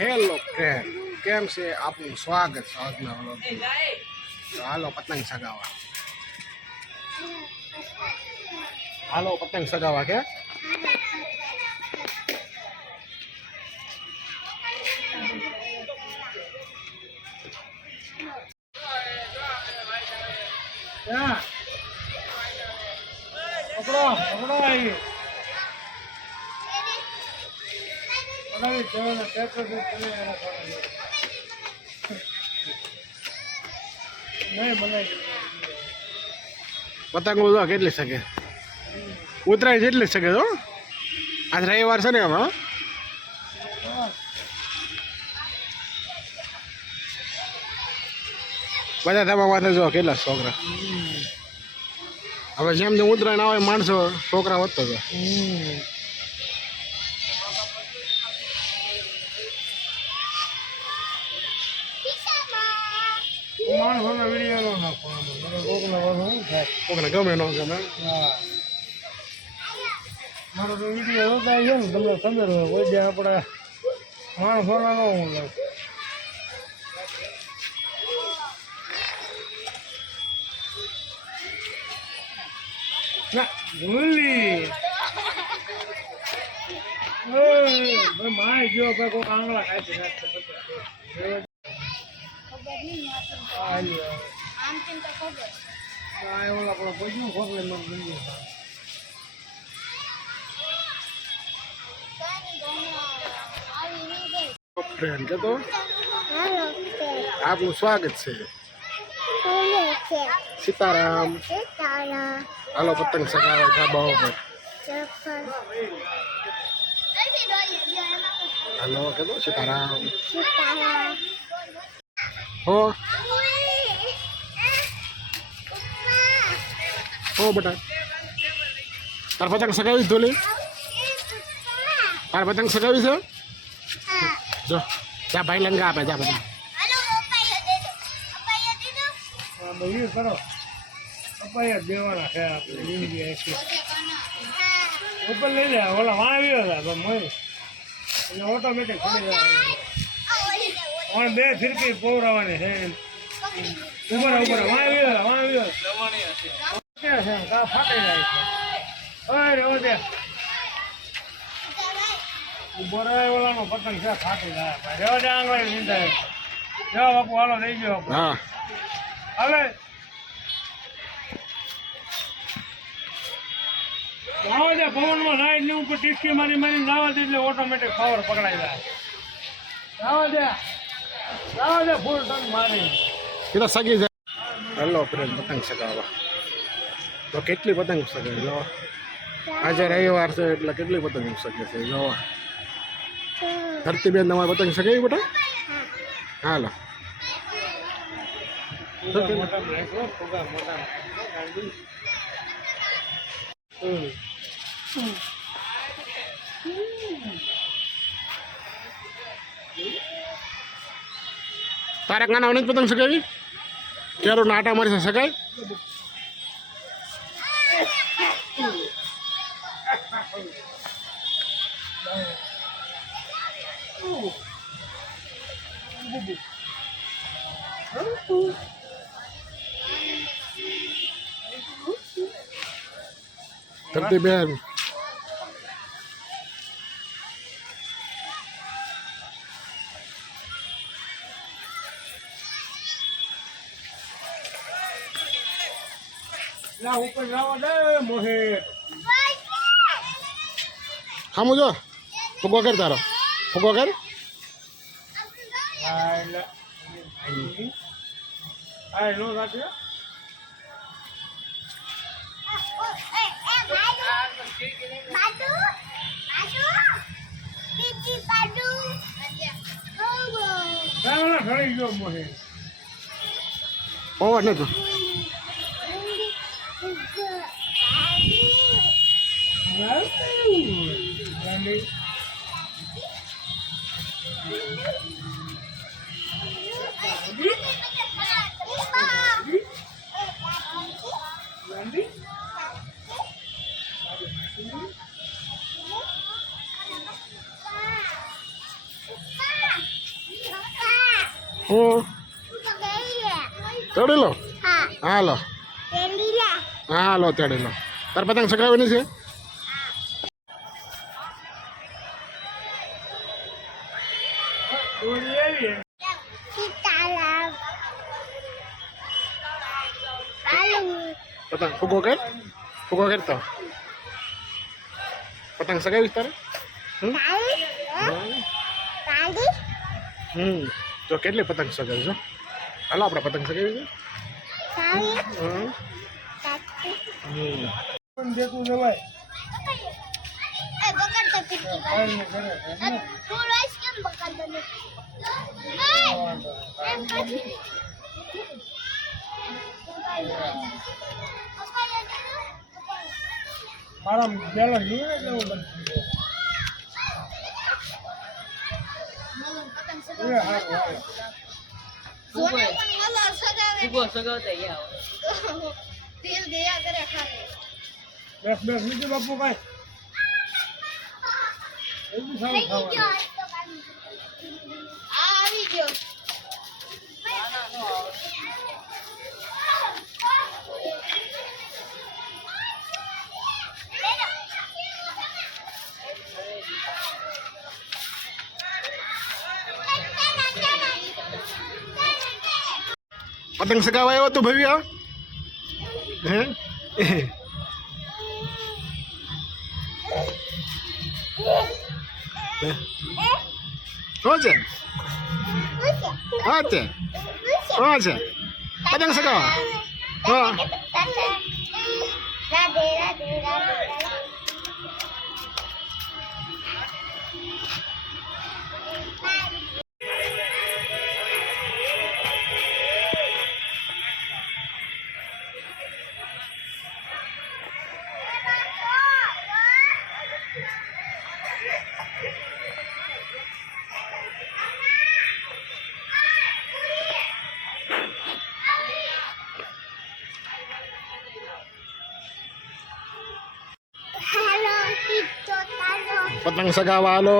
Hello friend, કેમ છે? આપનું સ્વાગત છે આજના વ્લોગમાં. તો હાલો પતંગ સગાવા. હાલો પતંગ સગાવા કે પકડો પકડો આવી પતંગો તો કેટલી શકે ઉતરાય જેટલી શકે તો આજ રવિવાર છે ને એમાં બધા તમારા માથે જો કેટલા છોકરા. હવે જેમ જેમ ઉતરાયણ આવે માણસો છોકરા વધતો જાય. માણસોના વિડીયો નો કોકને ગમે ન ગમે. મારો તો વિડીયો જોતા છે ને તમને ખબર હોય કોઈ જે આપણા માણસોના ન હું ભૂલી માય જો કોઈ આંગળા ખાઈ ફ્રેન્ડ કે તો આપનું સ્વાગત છે. સીતારામ. હાલો પતંગ સગાવા ધાબા ઉપર. હાલો કે તો સીતારામ. હો હો બેટા તાર પતંગ સગાવી ધોલી તાર પતંગ સગાવી છે જો જા ભાઈ લંગા આપે જા બધા કરો અપાયા દેવાના છે આપણે જિંદગી ઉપર લઈ લે ઓલા વાવ્યો હતા એટલે ઓટોમેટિક ખડી જાય બે ફિરકી પૌરાવાની છે ઉપર ઉપર વાવ્યો છે કા ફાટી જાય છે ઓય રોજે ઉભો રહે ઓલાનો પતંગ છે ફાટી જાય ભાઈ રેવા દે આંગળી નીંદાય જો બાપુ હાલો લઈ ગયો હા હવે લાવા દે પવનમાં લાઈટ ની ઉપર ટીસ્કી મારી લાવા દે એટલે ઓટોમેટિક પાવર પકડાઈ જાય લાવા દે ફૂલ ટન મારી એ તો સગી જાય. હલો ફ્રેન્ડ પતંગ સગાવા તો કેટલી પતંગ સગે જો આજે રવિવાર છે એટલે કેટલી પતંગ સગે છે જો ધરતીબેન તમારે પતંગ સગાવી બેટા હાલો તારે ગાના નથી પતંગ સગાવી ક્યારો નાટા મારી સગાય ધરતીબેન ઉપર લાવા દે મોહે ખામું જો ફૂગો કર તારો ફૂગો કર નો કાઢ્યો ઘણી ગયો મોહે પવન નથી હું તેડી લો હાલો હાલો તેડી લો તાર પતંગ ચગાવવાની છે દોરી આવી પતંગ ફૂગો કરતો પતંગ ચગાવીશ તારે તો કેટલી પતંગ ચગાવીશ હાલો આપણે પતંગ ચગાવી પણ દેતું જવાય મારા બેલા જોયું એટલે હું બનતું બસ બસ બીજું બાપુ કઈ એવું સારું ખાવાનું પતંગ ચગાવવા આવ્યો તું ભવ્ય હે શું છે હા તે શું છે પતંગ ચગાવવા હા પતંગ ચગાવવા હાલો